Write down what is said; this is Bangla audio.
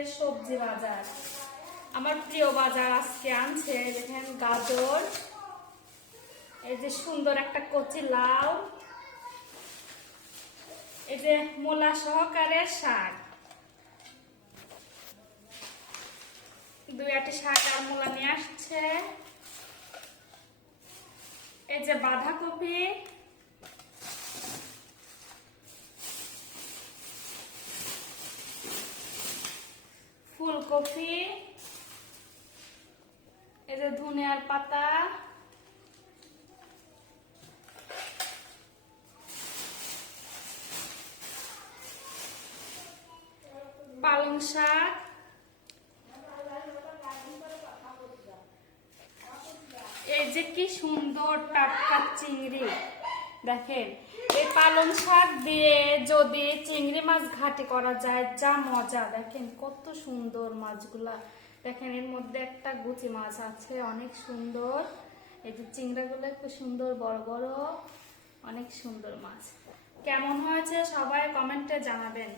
আমাদের সবজি বাজার। আমার প্রিয় বাজার আজকে আনছে, দেখেন গাজর, এই যে সুন্দর একটা কচি লাউ, এই যে মূলা সহকারে শাক, দুই আটি শাক আর মূলা নিয়ে আসছে। এই যে বাঁধাকপি, ফুলকপি, এই যে ধনিয়ার পাতা, পালং শাক, এই যে কি সুন্দর টাটকা চিংড়ি। দেখেন এই পালং শাক দিয়ে যদি চিংড়ি মাছ ঘাটি করা যায়, যা মজা। দেখেন কত সুন্দর মাছগুলা, দেখেন এর মধ্যে একটা গুচি মাছ আছে, অনেক সুন্দর। এই যে চিংড়াগুলো খুব সুন্দর, বড় বড়, অনেক সুন্দর মাছ। কেমন হয়েছে সবাই কমেন্টে জানাবেন।